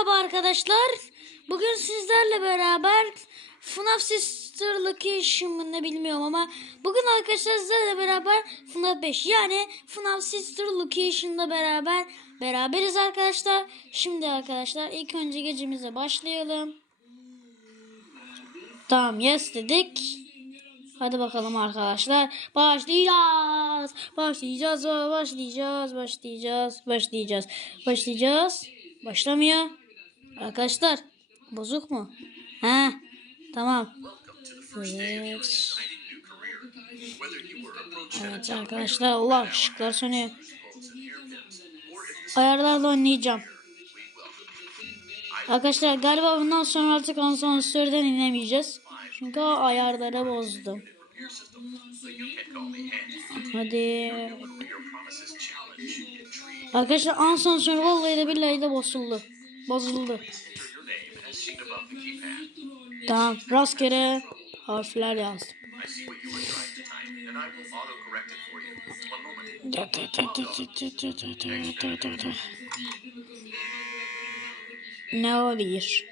Merhaba arkadaşlar. Bugün sizlerle beraber FNAF Sister Location mı bilmiyorum ama bugün arkadaşlar sizlerle beraber FNAF 5 yani FNAF Sister Location'da beraber beraberiz arkadaşlar. Şimdi arkadaşlar ilk önce gecemize başlayalım. Tamam yes dedik. Hadi bakalım arkadaşlar. Başlayacağız. Başlayacağız. Başlayacağız. Başlayacağız. Başlayacağız. Başlayacağız. Başlamıyor. Arkadaşlar bozuk mu? Ha tamam. Evet. Evet arkadaşlar Allah ışıklar sönüyor. Ayarlarla oynayacağım. Arkadaşlar galiba bundan sonra artık asansörden inemeyeceğiz. Çünkü ayarları bozdum. Hadi. Arkadaşlar asansör vallahi de billahi de bozuldu. Bozuldu. Tamam rastgele harfler yazdım. Ne oluyor?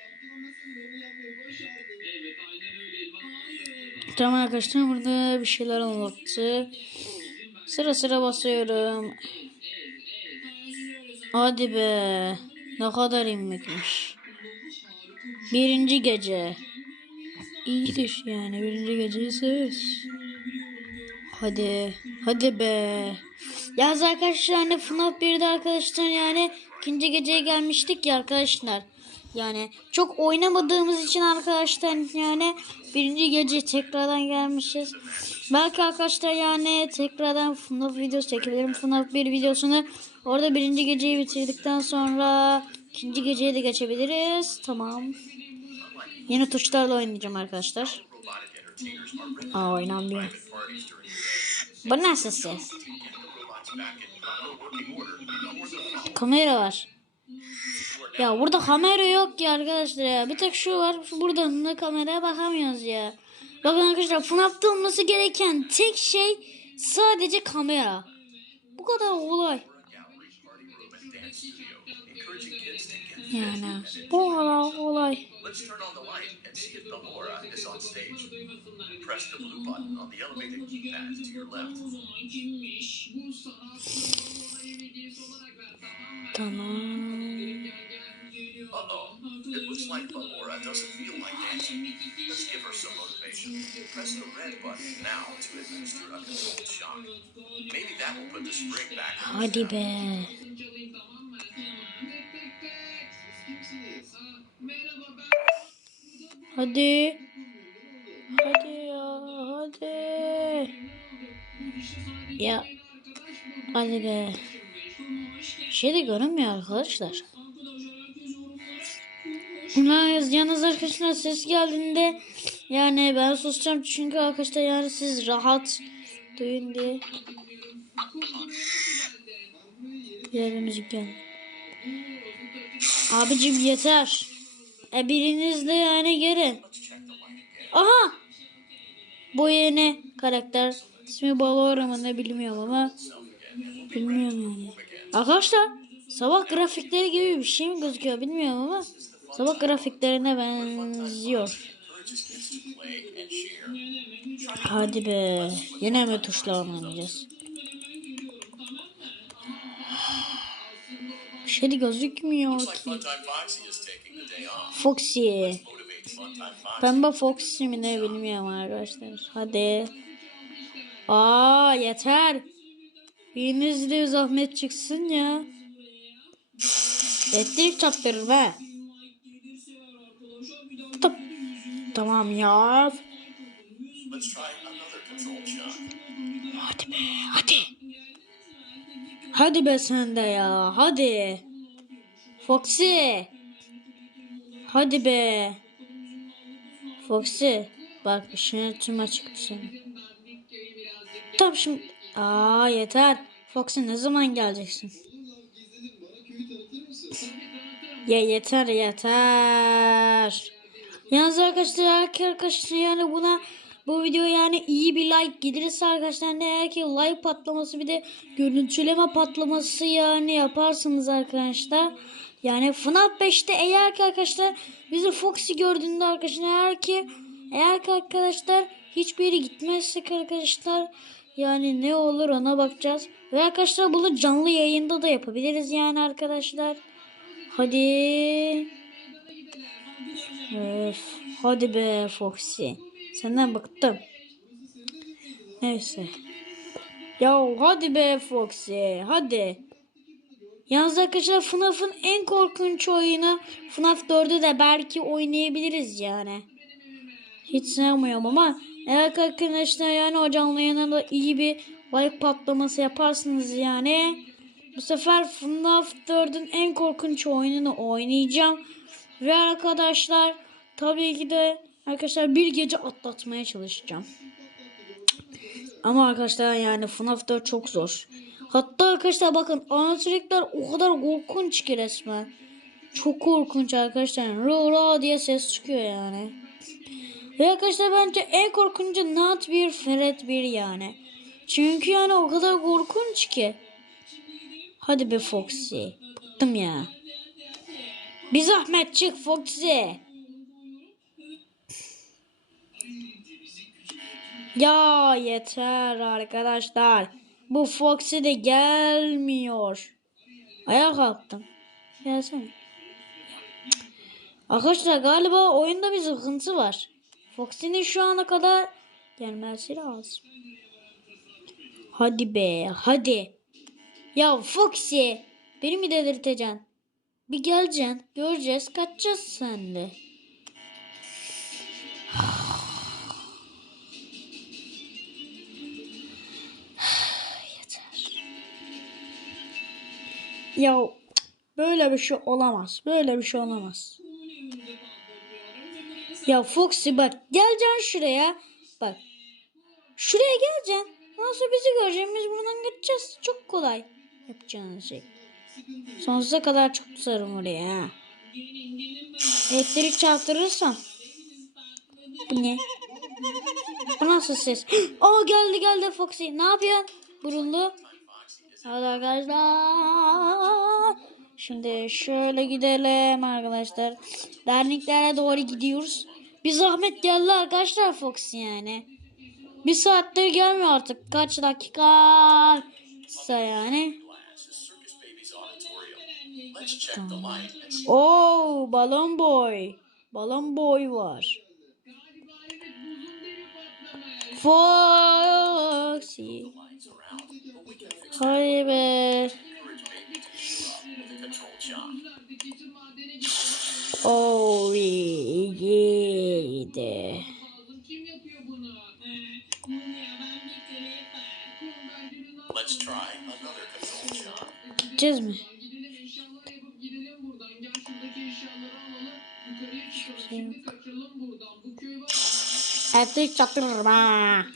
Tamam arkadaşlar burada bir şeyler anlattı. Sıra sıra basıyorum. Hadi be. Ne kadar inmekmiş. Birinci gece. İyidir yani birinci geceyi seviyoruz. Hadi. Hadi be. Yaz arkadaşlar hani FNAF 1'de arkadaşlar yani ikinci geceye gelmiştik ya arkadaşlar. Yani çok oynamadığımız için arkadaşlar yani birinci gece tekrardan gelmişiz. Belki arkadaşlar yani tekrardan FNAF videosu çekebilirim. FNAF 1 videosunu orada birinci geceyi bitirdikten sonra ikinci geceye de geçebiliriz. Tamam. Yeni tuşlarla oynayacağım arkadaşlar. Aa oynanmıyor. Bu nasıl ses? Kamera var. Ya burada kamera yok ya arkadaşlar ya. Bir tek şu var. Şu buradan da kameraya bakamıyoruz ya. Bakın arkadaşlar FNAF'ta olması gereken tek şey sadece kamera. Bu kadar olay. To your left. Tamam. Uh-oh. It looks like Bellora doesn't feel like dancing. Let's give her some motivation. Press the red button now to administer a controlled shock. Maybe that will put the spring back on. Hadi be. Hadi. Hadi ya. Hadi. Ya. Hadi be. Şey de görünmüyor arkadaşlar. Yalnız, arkadaşlar ses geldiğinde yani ben susacağım çünkü arkadaşlar yani siz rahat duyun diye. Diğer müzik geldi. Abicim yeter. E biriniz de yani gelin. Aha. Bu yeni karakter. İsmi Balora mı ne bilmiyorum ama. Bilmiyorum yani. Arkadaşlar sabah grafikleri gibi bir şey mi gözüküyor bilmiyorum ama. Sabah grafiklerine benziyor. Hadi be. Yine mi tuşla oynayacağız? Bir şey gözükmüyor ki. Foxy. Pembe Foxy mi ne bilmiyorum arkadaşlar. Hadi. Aa yeter. Biriniz de zahmet çıksın ya. Elektrik çarptırır be. Tam- Tamam ya. Hadi be hadi. Hadi be sen de ya hadi. Foxy. Hadi be. Foxy. Bak şey tüm çıktı senin. Tamam şimdi. Aa yeter. Foxy ne zaman geleceksin? Ya yeter yeter. Yalnız arkadaşlar arkadaşlar yani buna Bu video yani iyi bir like gelirse arkadaşlar ne eğer ki like patlaması bir de görüntüleme patlaması yani yaparsınız arkadaşlar. Yani FNAF 5'te eğer ki arkadaşlar bizi Foxy gördüğünde arkadaşlar eğer ki eğer ki arkadaşlar hiçbir yere gitmezsek arkadaşlar yani ne olur ona bakacağız. Ve arkadaşlar bunu canlı yayında da yapabiliriz yani arkadaşlar. Hadi. Öf, hadi be Foxy. Senden bıktım. Neyse. Ya hadi be Foxy. Hadi. Yalnız arkadaşlar FNAF'ın en korkunç oyunu FNAF 4'ü de belki oynayabiliriz yani. Hiç sevmiyorum ama eğer arkadaşlar yani o canlı yayına da iyi bir like patlaması yaparsınız yani. Bu sefer FNAF 4'ün en korkunç oyununu oynayacağım. Ve arkadaşlar tabii ki de arkadaşlar bir gece atlatmaya çalışacağım. Ama arkadaşlar yani FNAF 4 çok zor. Hatta arkadaşlar bakın animatronikler o kadar korkunç ki resmen. Çok korkunç arkadaşlar. Ra ra diye ses çıkıyor yani. Ve arkadaşlar bence en korkuncu Nat bir Fred bir yani. Çünkü yani o kadar korkunç ki. Hadi be Foxy. Bıktım ya. Bir zahmet çık Foxy. Ya yeter arkadaşlar. Bu Foxy de gelmiyor. Ayağa kalktım. Gelsene. Arkadaşlar galiba oyunda bir sıkıntı var. Foxy'nin şu ana kadar gelmesi lazım. Hadi be hadi. Ya Foxy beni mi delirteceksin? Bir geleceksin göreceğiz kaçacağız senle. Ya böyle bir şey olamaz. Böyle bir şey olamaz. Ya Foxy bak geleceksin şuraya. Bak. Şuraya geleceksin. Nasıl bizi göreceksin? Biz buradan geçeceğiz. Çok kolay. Yapacağın şey. Sonsuza kadar çok sarım oraya ha. Elektrik çarptırırsan. Bu ne? Bu nasıl ses? Aa geldi geldi Foxy. Ne yapıyorsun? Buruldu. Hadi arkadaşlar. Şimdi şöyle gidelim arkadaşlar. Derneklere doğru gidiyoruz. Bir zahmet geldi arkadaşlar Fox yani. Bir saattir gelmiyor artık. Kaç dakika yani. See Oo balon boy. Balon boy var. Foxy. Hadi be. Oh iyiydi. Let's try another control shock. Gideceğiz mi? Elektrik çaktırırım ha.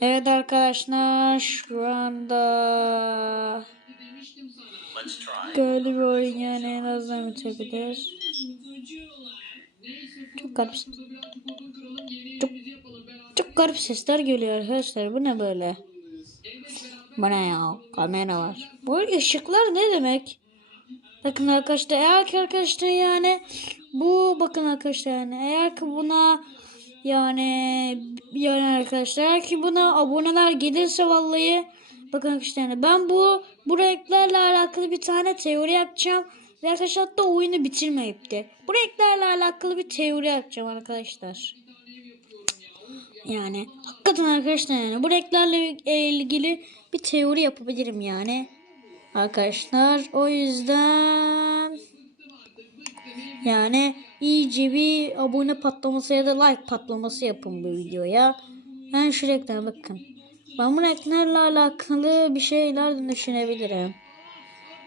Evet arkadaşlar şu anda böyle bir oyun yani en azından bitebilir. Çok garip. Çok, çok garip sesler geliyor arkadaşlar. Bu ne böyle? Bu ne ya? Kamera var. Bu ışıklar ne demek? Bakın arkadaşlar eğer ki arkadaşlar yani bu bakın arkadaşlar yani eğer ki buna yani yani arkadaşlar eğer ki buna aboneler gelirse vallahi bakın arkadaşlar ben bu bu renklerle alakalı bir tane teori yapacağım ve arkadaşlar hatta oyunu bitirmeyip de bu renklerle alakalı bir teori yapacağım arkadaşlar. Yani hakikaten arkadaşlar yani bu renklerle ilgili bir teori yapabilirim yani. Arkadaşlar o yüzden yani iyice bir abone patlaması ya da like patlaması yapın bu videoya. Ben renklere bakın. Ben bu renklerle alakalı bir şeyler düşünebilirim.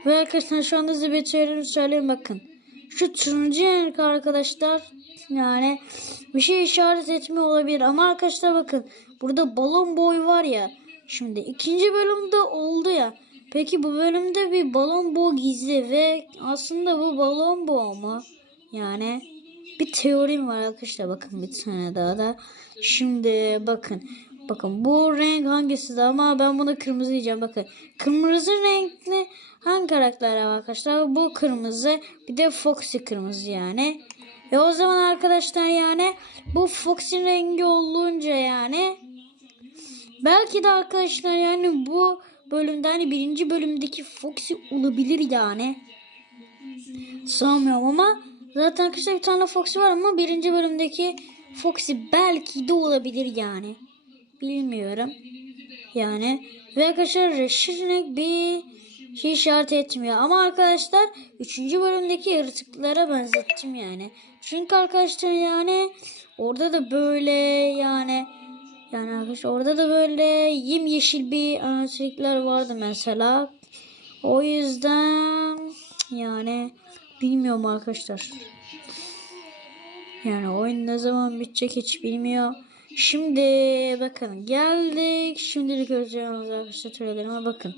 Ve arkadaşlar şu anda size bir teorimi söyleyeyim bakın. Şu turuncu renk arkadaşlar yani bir şey işaret etme olabilir ama arkadaşlar bakın burada balon boy var ya şimdi ikinci bölümde oldu ya peki bu bölümde bir balon boy gizli ve aslında bu balon boy mu yani bir teorim var arkadaşlar bakın bir tane daha da şimdi bakın Bakın bu renk hangisi ama ben bunu kırmızı diyeceğim. Bakın kırmızı renkli hangi karakter arkadaşlar? Bu kırmızı bir de Foxy kırmızı yani. Ve o zaman arkadaşlar yani bu Foxy rengi olunca yani belki de arkadaşlar yani bu bölümde hani birinci bölümdeki Foxy olabilir yani. Sanmıyorum ama zaten arkadaşlar bir tane Foxy var ama birinci bölümdeki Foxy belki de olabilir yani. Bilmiyorum. Yani ve arkadaşlar renk bir şey işaret etmiyor. Ama arkadaşlar 3. bölümdeki yaratıklara benzettim yani. Çünkü arkadaşlar yani orada da böyle yani yani arkadaşlar orada da böyle yemyeşil bir yaratıklar vardı mesela. O yüzden yani bilmiyorum arkadaşlar. Yani oyun ne zaman bitecek hiç bilmiyor. Şimdi bakın geldik. Şimdilik göreceğimiz arkadaşlar türelerime bakın.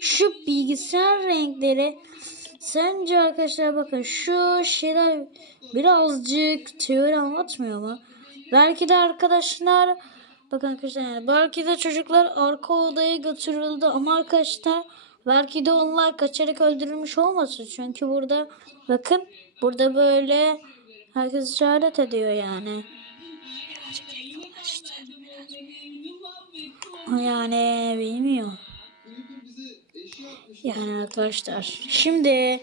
Şu bilgisayar renkleri sence arkadaşlar bakın şu şeyler birazcık teori anlatmıyor mu? Belki de arkadaşlar bakın arkadaşlar yani belki de çocuklar arka odaya götürüldü ama arkadaşlar belki de onlar kaçarak öldürülmüş olmasın. Çünkü burada bakın burada böyle herkes işaret ediyor yani. Yani bilmiyorum. Yani arkadaşlar. Şimdi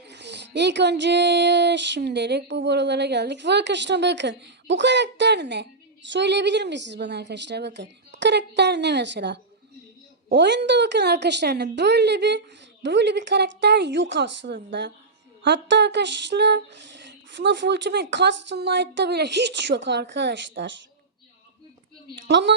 ilk önce şimdilik bu borulara geldik. Ve arkadaşlar bakın. Bu karakter ne? Söyleyebilir misiniz bana arkadaşlar bakın. Bu karakter ne mesela? Oyunda bakın arkadaşlar ne? Böyle bir böyle bir karakter yok aslında. Hatta arkadaşlar FNAF Ultimate Custom Night'ta bile hiç yok arkadaşlar. Ama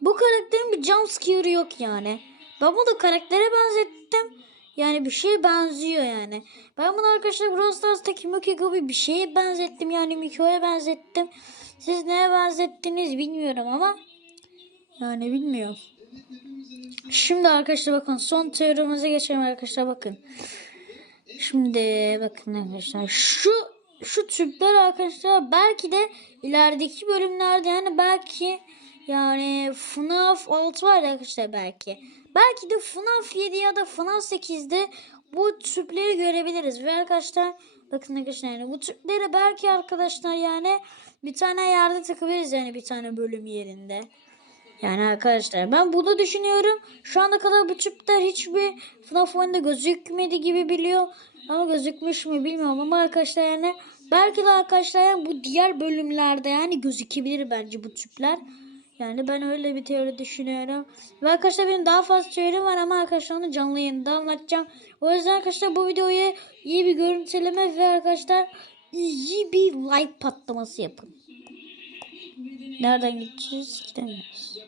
bu karakterin bir jumpscare yok yani. Ben bunu karaktere benzettim. Yani bir şeye benziyor yani. Ben bunu arkadaşlar Brawl Stars'taki Mickey gibi bir şeye benzettim. Yani Mickey'e benzettim. Siz neye benzettiniz bilmiyorum ama. Yani bilmiyorum. Şimdi arkadaşlar bakın son teorimize geçelim arkadaşlar bakın. Şimdi bakın arkadaşlar şu şu tüpler arkadaşlar belki de ilerideki bölümlerde yani belki yani FNAF 6 var arkadaşlar belki. Belki de FNAF 7 ya da FNAF 8'de bu tüpleri görebiliriz. Ve arkadaşlar bakın arkadaşlar yani bu tüpleri belki arkadaşlar yani bir tane yerde takabiliriz yani bir tane bölüm yerinde. Yani arkadaşlar ben bunu düşünüyorum. Şu ana kadar bu tüpler hiçbir FNAF oyunda gözükmedi gibi biliyor. Ama gözükmüş mü bilmiyorum ama arkadaşlar yani belki de arkadaşlar yani bu diğer bölümlerde yani gözükebilir bence bu tüpler. Yani ben öyle bir teori düşünüyorum. Ve arkadaşlar benim daha fazla teorim var ama arkadaşlar onu canlı yayında anlatacağım. O yüzden arkadaşlar bu videoya iyi bir görüntüleme ve arkadaşlar iyi bir like patlaması yapın. Nereden gideceğiz? Gidemiyoruz.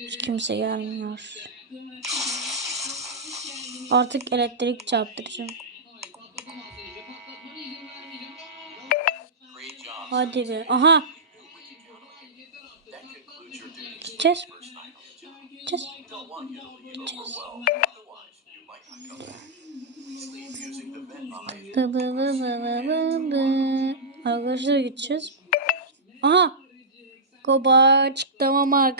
Hiç kimse gelmiyor. Artık elektrik çarptıracağım. Hadi be. Aha. Duty. Gideceğiz. Gideceğiz. You. Dı dı dı dı dı dı. Arkadaşlar gideceğiz. Aha. Koba çıktım ama arkadaşlar.